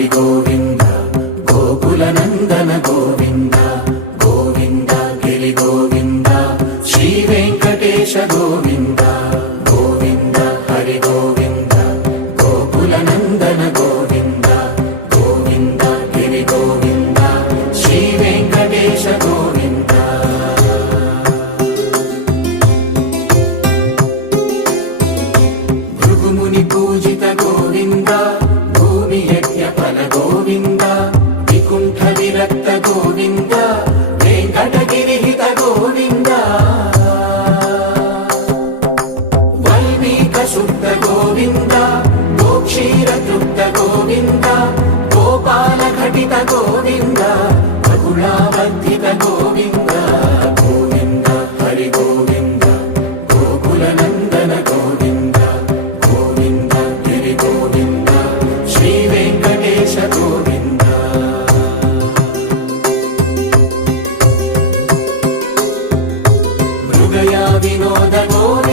హరి గోవింద గోకుల నందన గోవింద గోవింద గిరి గోవింద శ్రీ వెంకటేశ గోవింద గోవింద హరి గోవింద గోకుల నందన గోవింద గోవింద గిరి గోవింద శ్రీ వెంకటేశ గోవింద భృగుముని పూజిత గోవింద భూమి యజ్ఞ ఫల గోవింద వికుంఠ విరక్త గోవింద వెంకటగిరి హిత గోవింద వల్మీక శుద్ధ గోవింద గోక్షీర తృప్త గోవింద గోపాల ఘటిత గోవింద బహుళావర్ధిత గోవింద గోవింద హరి గోవింద గోకుల నందన గోవింద గోవింద గిరి గోవింద శ్రీ వెంకటేశ గోవింద మృగయా వినోద గోవింద